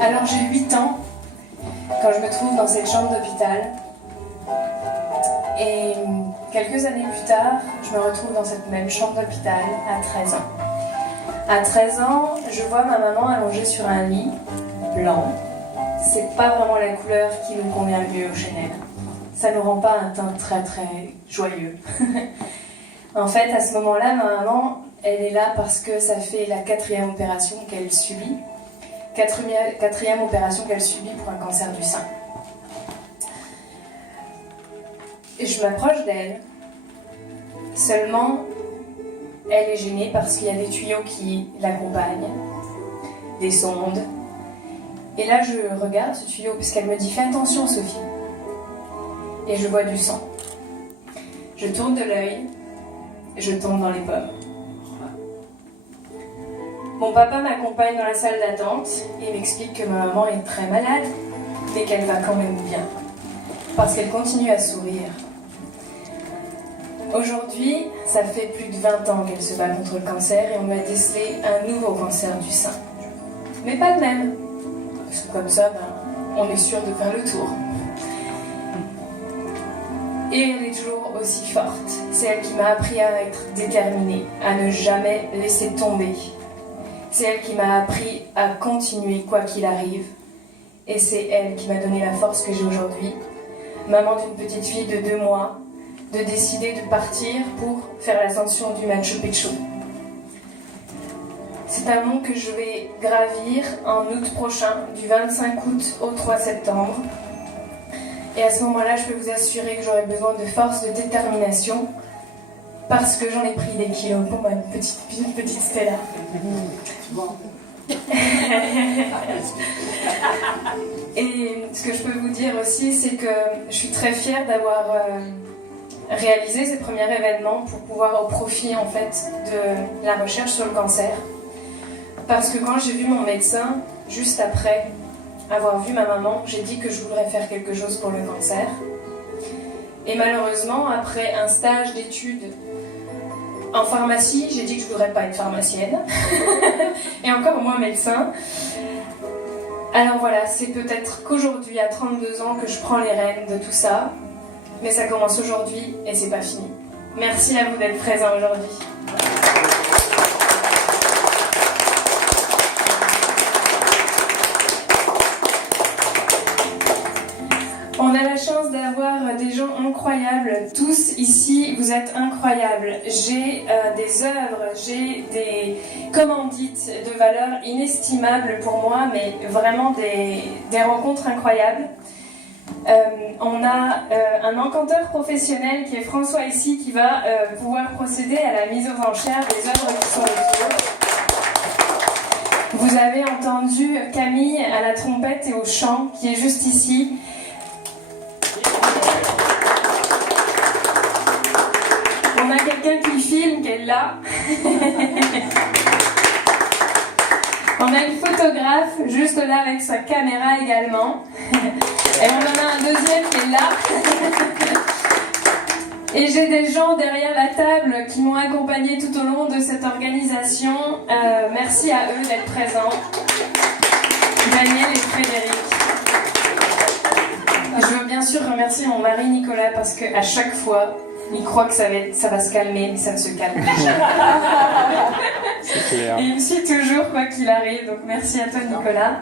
Alors j'ai 8 ans quand je me trouve dans cette chambre d'hôpital. Et quelques années plus tard, je me retrouve dans cette même chambre d'hôpital à 13 ans. À 13 ans, je vois ma maman allongée sur un lit blanc. C'est pas vraiment la couleur qui nous convient le mieux au Chanel. Ça ne rend pas un teint très très joyeux. En fait, à ce moment-là, ma maman, elle est là parce que ça fait la 4e opération qu'elle subit. 4e opération qu'elle subit pour un cancer du sein. Et je m'approche d'elle. Seulement, elle est gênée parce qu'il y a des tuyaux qui l'accompagnent, des sondes. Et là, je regarde ce tuyau parce qu'elle me dit « Fais attention, Sophie ». Et je vois du sang. Je tourne de l'œil, je tombe dans les pommes. Mon papa m'accompagne dans la salle d'attente et m'explique que ma maman est très malade, mais qu'elle va quand même bien, parce qu'elle continue à sourire. Aujourd'hui, ça fait plus de 20 ans qu'elle se bat contre le cancer et on lui a décelé un nouveau cancer du sein. Mais pas le même, parce que comme ça, on est sûr de faire le tour. Et elle est toujours aussi forte. C'est elle qui m'a appris à être déterminée, à ne jamais laisser tomber. C'est elle qui m'a appris à continuer quoi qu'il arrive. Et c'est elle qui m'a donné la force que j'ai aujourd'hui. Maman d'une petite fille de 2 mois, de décider de partir pour faire l'ascension du Machu Picchu. C'est un mont que je vais gravir en août prochain, du 25 août au 3 septembre. Et à ce moment-là, je peux vous assurer que j'aurai besoin de force, de détermination, parce que j'en ai pris des kilos pour ma petite Stella. Et ce que je peux vous dire aussi, c'est que je suis très fière d'avoir réalisé ces premiers événements pour pouvoir au profit en fait de la recherche sur le cancer. Parce que quand j'ai vu mon médecin, juste après avoir vu ma maman, j'ai dit que je voudrais faire quelque chose pour le cancer. Et malheureusement, après un stage d'études en pharmacie, j'ai dit que je ne voudrais pas être pharmacienne. Et encore moins médecin. Alors voilà, c'est peut-être qu'aujourd'hui, à 32 ans, que je prends les rênes de tout ça. Mais ça commence aujourd'hui et c'est pas fini. Merci à vous d'être présents aujourd'hui. On a la chance d'avoir des gens incroyables. Tous ici, vous êtes incroyables. J'ai des œuvres, j'ai des commandites de valeur inestimable pour moi, mais vraiment des rencontres incroyables. On a un encanteur professionnel qui est François ici, qui va pouvoir procéder à la mise aux enchères des œuvres qui sont autour. Vous avez entendu Camille à la trompette et au chant, qui est juste ici. On a quelqu'un qui filme, qui est là. On a une photographe juste là avec sa caméra également. Et on en a un deuxième qui est là. Et j'ai des gens derrière la table qui m'ont accompagné tout au long de cette organisation. Merci à eux d'être présents. Daniel et Frédéric. Je veux bien sûr remercier mon mari Nicolas parce qu'à chaque fois, il croit que ça va se calmer, mais ça ne se calme jamais. C'est clair. Et il me suit toujours quoi qu'il arrive, donc merci à toi Nicolas.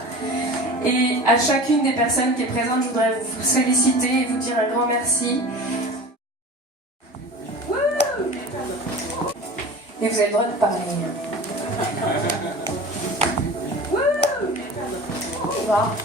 Et à chacune des personnes qui est présente, je voudrais vous féliciter et vous dire un grand merci. Et vous avez le droit de parler. Au revoir.